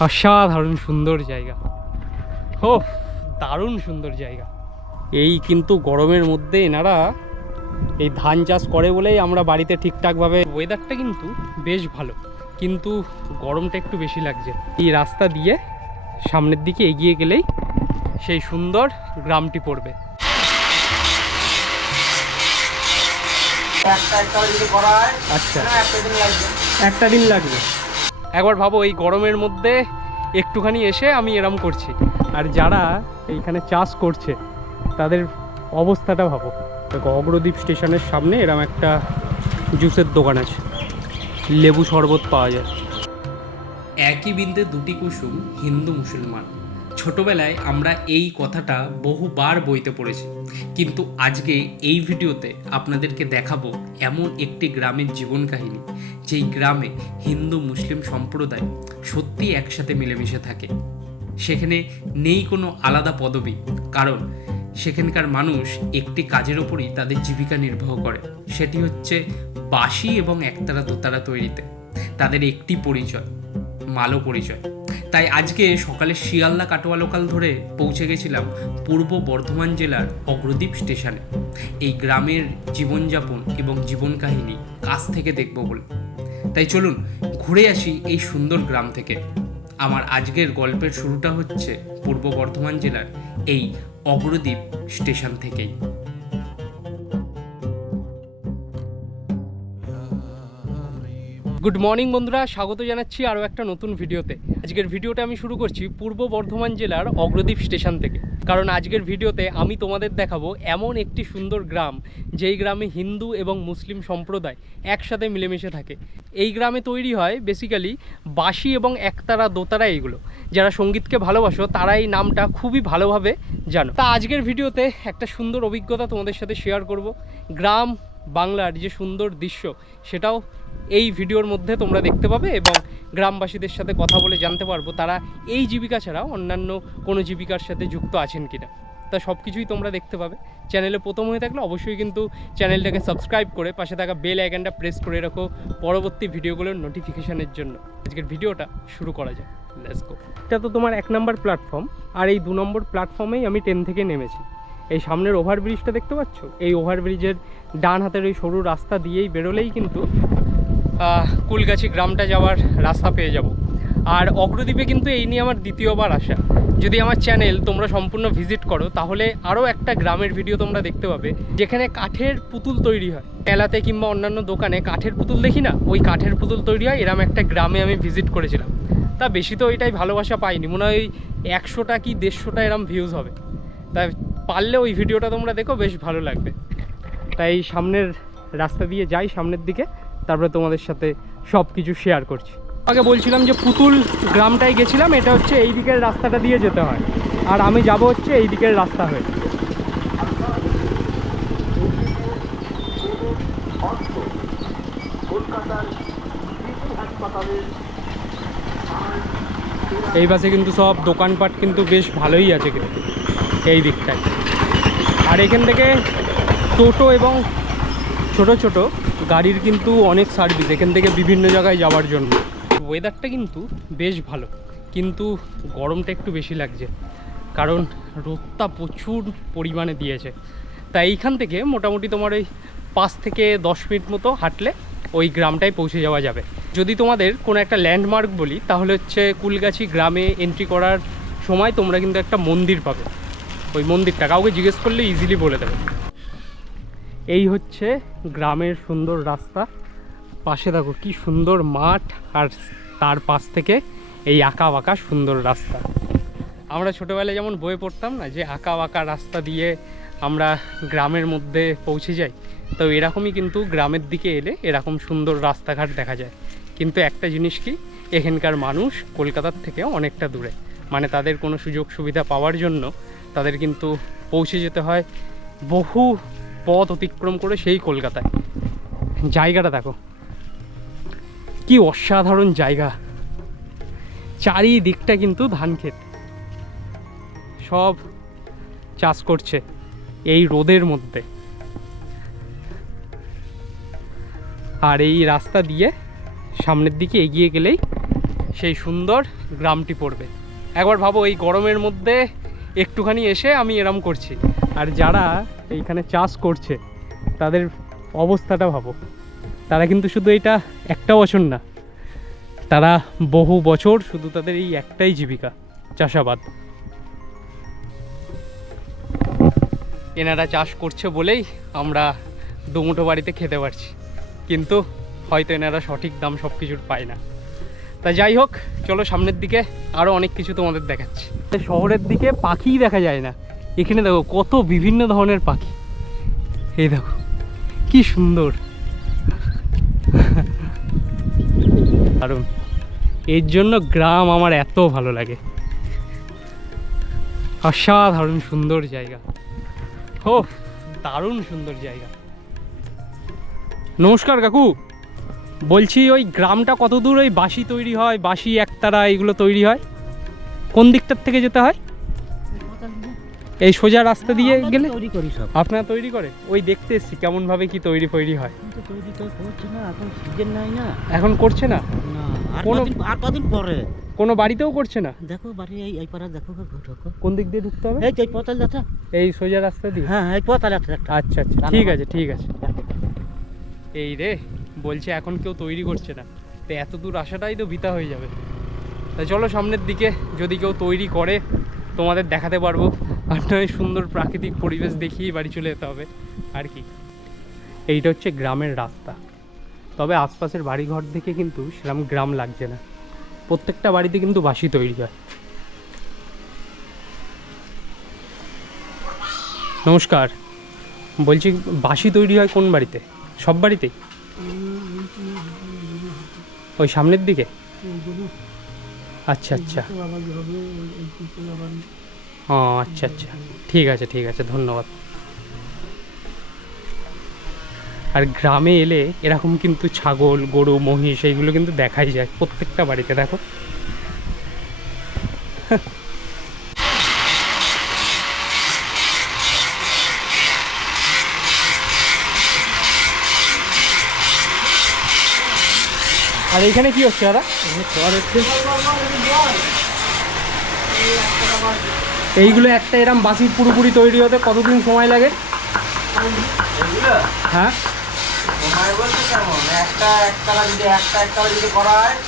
অসাধারণ সুন্দর জায়গা। ও দারুণ সুন্দর জায়গা। এই কিন্তু গরমের মধ্যে এনারা এই ধান চাষ করে বলেই আমরা বাড়িতে ঠিকঠাকভাবে ওয়েদারটা কিন্তু বেশ ভালো। কিন্তু গরমটা একটু বেশি লাগছে। এই রাস্তা দিয়ে সামনের দিকে এগিয়ে গেলেই সেই সুন্দর গ্রামটি পড়বে। হয় আচ্ছা লাগবে। একটা দিন লাগবে। একবার ভাবো, এই গরমের মধ্যে একটুখানি এসে আমি এরম করছি। আর যারা এইখানে চাষ করছে, তাদের অবস্থাটা ভাবো। অগ্রদ্বীপ স্টেশনের সামনে এরম একটা জুসের দোকান আছে। লেবু শরবত পাওয়া যায়। একই বিন্দে দুটি কুসুম হিন্দু মুসলমান। ছোটবেলায় আমরা এই কথাটা বহুবার বইতে পড়েছি। কিন্তু আজকে এই ভিডিওতে আপনাদেরকে দেখাবো এমন একটি গ্রামের জীবন কাহিনী, যেই গ্রামে হিন্দু মুসলিম সম্প্রদায় সত্যি একসাথে মিলেমিশে থাকে। সেখানে নেই কোনো আলাদা পদবি, কারণ সেখানকার মানুষ একটি কাজের ওপরই তাদের জীবিকা নির্বাহ করে। সেটি হচ্ছে বাঁশি এবং একতারা দোতারা তৈরিতে। তাদের একটি পরিচয় মালো পরিচয়। তাই আজকে সকালে শিয়ালদা কাটোয়া লোকাল ধরে পৌঁছে গেছিলাম পূর্ব বর্ধমান জেলার অগ্রদ্বীপ স্টেশনে। এই গ্রামের জীবনযাপন এবং জীবন কাহিনী কাছ থেকে দেখব বলে। তাই চলুন ঘুরে আসি এই সুন্দর গ্রাম থেকে। আমার আজকের গল্পের শুরুটা হচ্ছে পূর্ব বর্ধমান জেলার এই অগ্রদ্বীপ স্টেশন থেকেই। গুড মর্নিং বন্ধুরা, স্বাগত জানাচ্ছি আরও একটা নতুন ভিডিওতে। আজকের ভিডিওটা আমি শুরু করছি পূর্ব বর্ধমান জেলার অগ্রদ্বীপ স্টেশন থেকে। কারণ আজকের ভিডিওতে আমি তোমাদের দেখাবো এমন একটি সুন্দর গ্রাম, যেই গ্রামে হিন্দু এবং মুসলিম সম্প্রদায় একসাথে মিলেমিশে থাকে। এই গ্রামে তৈরি হয় বেসিক্যালি বাসি এবং একতারা, দোতারা এইগুলো যারা সঙ্গীতকে ভালোবাসো তারা এই নামটা খুবই ভালোভাবে জানো। তা আজকের ভিডিওতে একটা সুন্দর অভিজ্ঞতা তোমাদের সাথে শেয়ার করব। গ্রাম বাংলার যে সুন্দর দৃশ্য, সেটাও এই ভিডিওর মধ্যে তোমরা দেখতে পাবে এবং গ্রামবাসীদের সাথে কথা বলে জানতে পারব তারা এই জীবিকা ছাড়া অন্যান্য কোনো জীবিকার সাথে যুক্ত আছেন কিনা। তা সব কিছুই তোমরা দেখতে পাবে। চ্যানেলে প্রথম হয়ে থাকলে অবশ্যই কিন্তু চ্যানেলটাকে সাবস্ক্রাইব করে পাশে থাকা বেল আইকনটা প্রেস করে রাখো পরবর্তী ভিডিওগুলোর নোটিফিকেশানের জন্য। আজকের ভিডিওটা শুরু করা যায় লেটস গো এটা তো তোমার এক নম্বর প্ল্যাটফর্ম। আর এই দু নম্বর প্ল্যাটফর্মেই আমি ট্রেন থেকে নেমেছি। এই সামনের ওভারব্রিজটা দেখতে পাচ্ছ? এই ওভারব্রিজের ডান হাতের ওই সরু রাস্তা দিয়েই বেরোলেই কিন্তু কুলগাছি গ্রামটা যাওয়ার রাস্তা পেয়ে যাব। আর অগ্রদ্বীপে কিন্তু এই নিয়ে আমার দ্বিতীয়বার আসা। যদি আমার চ্যানেল তোমরা সম্পূর্ণ ভিজিট করো, তাহলে আরও একটা গ্রামের ভিডিও তোমরা দেখতে পাবে, যেখানে কাঠের পুতুল তৈরি হয়। মেলাতে কিংবা অন্যান্য দোকানে কাঠের পুতুল দেখি না? ওই কাঠের পুতুল তৈরি হয়, এরম একটা গ্রামে আমি ভিজিট করেছিলাম। তা বেশি তো এটাই ভালোবাসা পাইনি, মনে হয় ওই একশোটা কি দেড়শোটা এরম ভিউজ হবে। তাই পারলে ওই ভিডিওটা তোমরা দেখো, বেশ ভালো লাগবে। তাই সামনের রাস্তা দিয়ে যাই, সামনের দিকে। তারপরে তোমাদের সাথে সব কিছু শেয়ার করছি। আগে বলছিলাম যে পুতুল গ্রামটায় গেছিলাম, এটা হচ্ছে এই দিকের রাস্তাটা দিয়ে যেতে হয়। আর আমি যাব হচ্ছে এই দিকের রাস্তা হয়ে। এই পাশে কিন্তু সব দোকানপাট কিন্তু বেশ ভালোই আছে কিন্তু, এই দিকটায়। আর এখান থেকে টোটো এবং ছোট ছোট গাড়ির কিন্তু অনেক সার্ভিস এখান থেকে বিভিন্ন জায়গায় যাওয়ার জন্য। ওয়েদারটা কিন্তু বেশ ভালো, কিন্তু গরমটা একটু বেশি লাগছে, কারণ রোদটা প্রচুর পরিমাণে দিয়েছে। তাই এইখান থেকে মোটামুটি তোমার ওই পাঁচ থেকে দশ মিনিট মতো হাঁটলে ওই গ্রামটায় পৌঁছে যাওয়া যাবে। যদি তোমাদের কোনো একটা ল্যান্ডমার্ক বলি, তাহলে হচ্ছে কুলগাছি গ্রামে এন্ট্রি করার সময় তোমরা কিন্তু একটা মন্দির পাবে। ওই মন্দিরটা, কাউকে জিজ্ঞেস করলে ইজিলি বলে দেবে। এই হচ্ছে গ্রামের সুন্দর রাস্তা। পাশে দেখো কি সুন্দর মাঠ আর তার পাশ থেকে এই আঁকা বাঁকা সুন্দর রাস্তা। আমরা ছোটোবেলায় যেমন বইয়ে পড়তাম না, যে আঁকা বাঁকা রাস্তা দিয়ে আমরা গ্রামের মধ্যে পৌঁছে যাই, তো এরকমই কিন্তু গ্রামের দিকে এলে এরকম সুন্দর রাস্তাঘাট দেখা যায়। কিন্তু একটা জিনিস কি, এখানকার মানুষ কলকাতার থেকে অনেকটা দূরে। মানে তাদের কোনো সুযোগ সুবিধা পাওয়ার জন্য তাদের কিন্তু পৌঁছে যেতে হয় বহু পথ অতিক্রম করে সেই কলকাতায়। জায়গাটা দেখো। কি অসাধারণ জায়গা। চারিদিকটা কিন্তু ধান ক্ষেত সব চাষ করছে এই রোদের মধ্যে। আর এই রাস্তা দিয়ে সামনের দিকে এগিয়ে গেলেই সেই সুন্দর গ্রামটি পড়বে। একবার ভাবো এই গরমের মধ্যে একটুখানি এসে আমি এরম করছি। আর যারা এইখানে চাষ করছে, তাদের অবস্থাটা ভাবো। তারা কিন্তু শুধু এটা একটা বছর না, তারা বহু বছর শুধু তাদের এই একটাই জীবিকা, চাষাবাদ। এনারা চাষ করছে বলেই আমরা দুমুঠো বাড়িতে খেতে পারছি, কিন্তু হয়তো এনারা সঠিক দাম সব কিছুর পায় না। তা যাই হোক, চলো সামনের দিকে আরও অনেক কিছু তোমাদের দেখাচ্ছি। শহরের দিকে পাখিই দেখা যায় না। এখানে দেখো কত বিভিন্ন ধরনের পাখি। এই দেখো, কি সুন্দর। কারণ এর জন্য গ্রাম আমার এত ভালো লাগে। অসাধারণ সুন্দর জায়গা। ও দারুণ সুন্দর জায়গা। নমস্কার কাকু। বলছি ওই গ্রামটা কত দূর ওই বাঁশি তৈরি হয়, বাঁশি, একতারা, এগুলো তৈরি হয়? কোন দিকটার থেকে যেতে হয়? এই সোজা রাস্তা দিয়ে গেলে? তৈরি করি সব। আপনারা তৈরি করে? ওই দেখতে এসছি কেমন ভাবে কি তৈরি ফৈরি হয়? তৈরি তো করছি না এখন সিজন নাই না। এখন করছে না? কোনো- আর কদিন পরে। কোনো বাড়িতেও করছে না? দেখো বাড়ি এই এই পাড়া দেখো কোন দিক দিয়ে ঢুকতে হবে? এই এই পতাল যাত্রা এই সোজা রাস্তা দিয়ে? হ্যাঁ এই পতাল যাত্রা একটা। আচ্ছা আচ্ছা ঠিক আছে ঠিক আছে। এই রে বলছে এখন কেউ তৈরি করছে না। তো এত দূর আসাটাই তো বিতা হয়ে যাবে। তা চলো সামনের দিকে যদি কেউ তৈরি করে তোমাদের দেখাতে পারব। আর নয় সুন্দর প্রাকৃতিক পরিবেশ দেখিয়েই বাড়ি চলে যেতে হবে। আর কি? এইটা হচ্ছে গ্রামের রাস্তা। তবে আশপাশের বাড়িঘর দেখে কিন্তু সেরকম গ্রাম লাগছে না। প্রত্যেকটা বাড়িতে কিন্তু বাঁশি তৈরি হয়। নমস্কার। বলছি, বাঁশি তৈরি হয় কোন বাড়িতে? সব বাড়িতেই? ওই সামনের দিকে? আচ্ছা আচ্ছা। ও আচ্ছা আচ্ছা। ঠিক আছে ঠিক আছে, ধন্যবাদ। আর গ্রামে এলে এরকম কিন্তু ছাগল, গরু, মহিষ এইগুলো কিন্তু দেখাই যায় প্রত্যেকটা বাড়িতে, দেখো। আর এখানে কি হচ্ছে দাদা? এইগুলো একটা এরম বাসি পুরোপুরি তৈরি হতে কতদিন সময় লাগে? হ্যাঁ? একটা একটা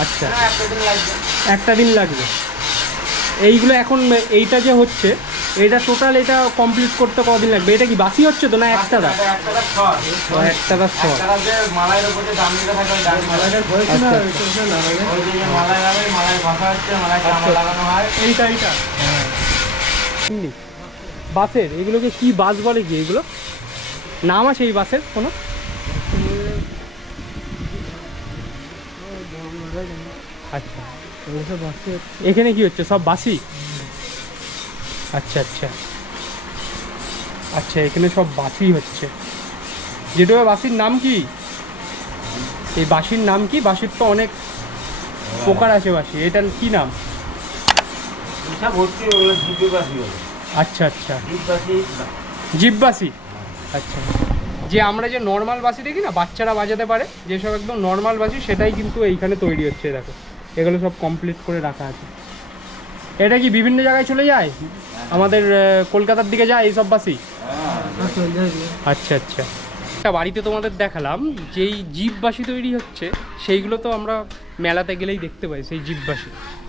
আচ্ছা। একটা দিন লাগবে। একটা দিন লাগবে। এইগুলো এখন এইটা যে হচ্ছে এটা টোটাল এটা কমপ্লিট করতে কদিন লাগবে? এটা কি বাসি হচ্ছে তো না একটা। লাগানো হয়। এইটা এইটা। চিনি। বাসের, এগুলোকে কি বাস বলে কি? এগুলো? নাম আছে এই বাসের কোনো? আচ্ছা। এখানে কি হচ্ছে? সব বাসি আচ্ছা আচ্ছা। আচ্ছা এখানে সব বাসি হচ্ছে। যেটা বাসির নাম কি? এই বাসির নাম কি? বাসির তো অনেক প্রকার আছে বাসি। এটার কি নাম? আচ্ছা আচ্ছা। জিপবাসি আচ্ছা। যে আমরা যে নর্মাল বাসি দেখি না বাচ্চারা বাজাতে পারে যেসব একদম নর্মাল বাসি সেটাই কিন্তু এইখানে তৈরি হচ্ছে দেখো। এগুলো সব কমপ্লিট করে রাখা আছে। এটা কি বিভিন্ন জায়গায় চলে যায়? আমাদের কলকাতার দিকে যায় এইসব বাসি আচ্ছা আচ্ছা। একটা বাড়িতে তোমাদের দেখালাম যেই জীব বাসি তৈরি হচ্ছে সেইগুলো তো আমরা মেলাতে গেলেই দেখতে পাই সেই জীব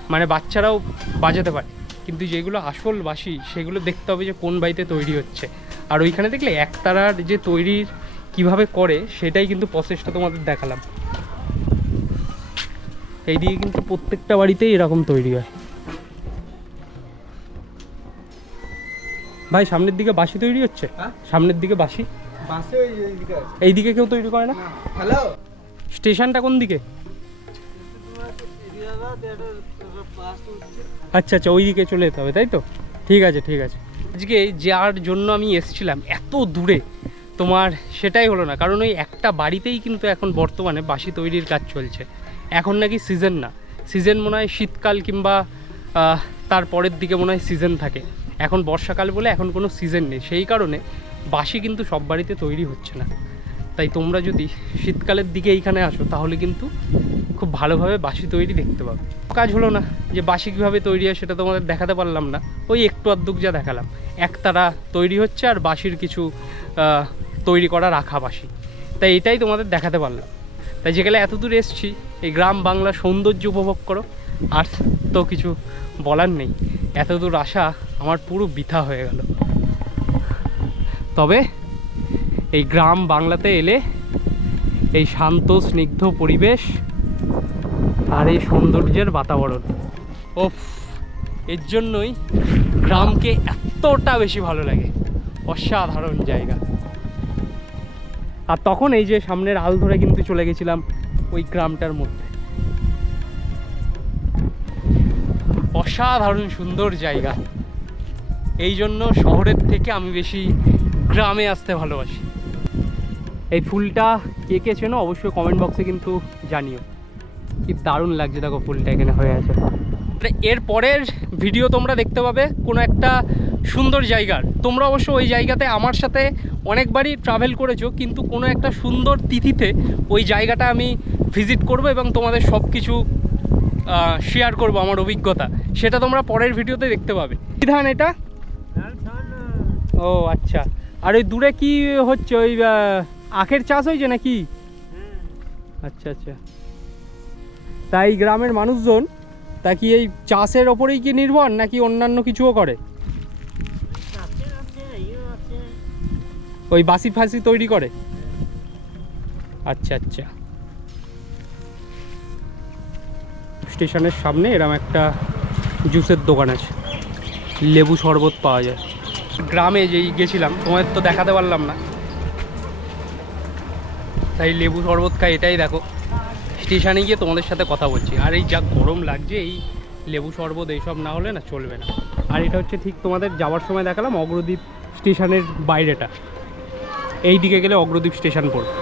মানে বাচ্চারাও বাজাতে পারে। কিন্তু যেগুলো আসল বাসি সেগুলো দেখতে হবে যে কোন বাড়িতে তৈরি হচ্ছে। আর ওইখানে দেখলে একতারার যে তৈরির কীভাবে করে সেটাই কিন্তু প্রসেসটা তোমাদের দেখালাম। এই এইদিকে কিন্তু প্রত্যেকটা বাড়িতেই এরকম তৈরি হয়। ভাই সামনের দিকে বাসি তৈরি হচ্ছে? হ্যাঁ? সামনের দিকে বাসি? এইদিকে কেউ তৈরি করে না? হ্যালো স্টেশনটা কোন দিকে? আচ্ছা আচ্ছা ওই দিকে চলে যেতে হবে, তাই তো? ঠিক আছে ঠিক আছে। আজকে যার জন্য আমি এসেছিলাম এত দূরে, তোমার সেটাই হলো না। কারণ ওই একটা বাড়িতেই কিন্তু এখন বর্তমানে বাঁশি তৈরির কাজ চলছে। এখন নাকি সিজন না। সিজন মনে হয় শীতকাল কিংবা তার পরের দিকে মনে হয় সিজন থাকে। এখন বর্ষাকাল বলে এখন কোনো সিজন নেই। সেই কারণে বাসি কিন্তু সব বাড়িতে তৈরি হচ্ছে না। তাই তোমরা যদি শীতকালের দিকে এইখানে আসো, তাহলে কিন্তু খুব ভালোভাবে বাঁশি তৈরি দেখতে পাবে। কাজ হলো না যে বাসি কীভাবে তৈরি হয় সেটা তোমাদের দেখাতে পারলাম না। ওই একটু আধটুক যা দেখালাম। একতারা তৈরি হচ্ছে আর বাঁশির কিছু তৈরি করা রাখা বাঁশি তাই এটাই তোমাদের দেখাতে পারলাম। তাই যেখানে এত দূর এসছি, এই গ্রাম বাংলার সৌন্দর্য উপভোগ করো। আর তো কিছু বলার নেই। এত দূর আসা আমার পুরো বৃথা হয়ে গেল। তবে এই গ্রাম বাংলাতে এলে এই শান্ত, স্নিগ্ধ পরিবেশ আর এই সৌন্দর্যের বাতাবরণ। ওফ, এর জন্যই গ্রামকে এতটা বেশি ভালো লাগে। অসাধারণ জায়গা। আর তখন এই যে সামনের আল ধরে কিন্তু চলে গেছিলাম ওই গ্রামটার মধ্যে। অসাধারণ সুন্দর জায়গা। এই জন্য শহরের থেকে আমি বেশি গ্রামে আসতে ভালোবাসি। এই ফুলটা কে কে চেনো অবশ্যই কমেন্ট বক্সে কিন্তু জানিও। কি দারুণ লাগছে দেখো ফুলটা এখানে হয়ে আছে। এর পরের ভিডিও তোমরা দেখতে পাবে কোনো একটা সুন্দর জায়গার। তোমরা অবশ্য ওই জায়গাতে আমার সাথে অনেকবারই ট্রাভেল করেছ কিন্তু কোনো একটা সুন্দর তিথিতে ওই জায়গাটা আমি ভিজিট করব এবং তোমাদের সব কিছু শেয়ার করব আমার অভিজ্ঞতা। সেটা তোমরা পরের ভিডিওতে দেখতে পাবে। কি ধান এটা? ও আচ্ছা। আর ওই দূরে কি হচ্ছে ওই আখের চাষ হয়েছে নাকি? আচ্ছা আচ্ছা। তাই গ্রামের মানুষজন তা কি এই চাষের ওপরেই কি নির্ভর নাকি অন্যান্য কিছুও করে? ওই বাসি ফাসি তৈরি করে? আচ্ছা আচ্ছা। স্টেশনের সামনে এরম একটা জুসের দোকান আছে। লেবু শরবত পাওয়া যায়। গ্রামে যেই গেছিলাম তোমাদের তো দেখাতে পারলাম না। তাই লেবু শরবত খাই, এটাই দেখো। স্টেশনে গিয়ে তোমাদের সাথে কথা বলছি। আর এই যা গরম লাগছে, এই লেবু শরবত এইসব না হলে না চলবে না। আর এটা হচ্ছে ঠিক তোমাদের যাওয়ার সময় দেখালাম অগ্রদ্বীপ স্টেশনের বাইরেটা। এই দিকে গেলে অগ্রদ্বীপ স্টেশন পড়বে।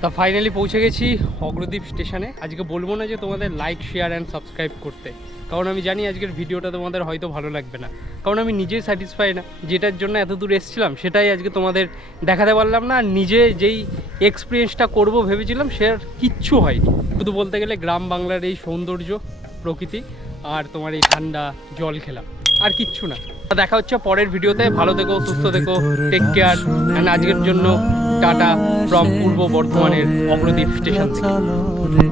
তা ফাইনালি পৌঁছে গেছি অগ্রদ্বীপ স্টেশনে। আজকে বলব না যে তোমাদের লাইক শেয়ার অ্যান্ড সাবস্ক্রাইব করতে। কারণ আমি জানি আজকের ভিডিওটা তোমাদের হয়তো ভালো লাগবে না। কারণ আমি নিজেই স্যাটিসফাই না। যেটার জন্য এত দূর এসেছিলাম, সেটাই আজকে তোমাদের দেখাতে পারলাম না। আর নিজে যেই এক্সপিরিয়েন্সটা করব ভেবেছিলাম, সে আর কিচ্ছু হয়নি। শুধু বলতে গেলে গ্রাম বাংলার এই সৌন্দর্য, প্রকৃতি আর তোমার এই ঠান্ডা জল খেলা আর কিচ্ছু না। দেখা হচ্ছে পরের ভিডিওতে। ভালো থেকো, সুস্থ থেকো টেক কেয়ার অ্যান্ড আজকের জন্য টাটা ফ্রম পূর্ব বর্ধমানের অগ্রদীপ স্টেশন থেকে।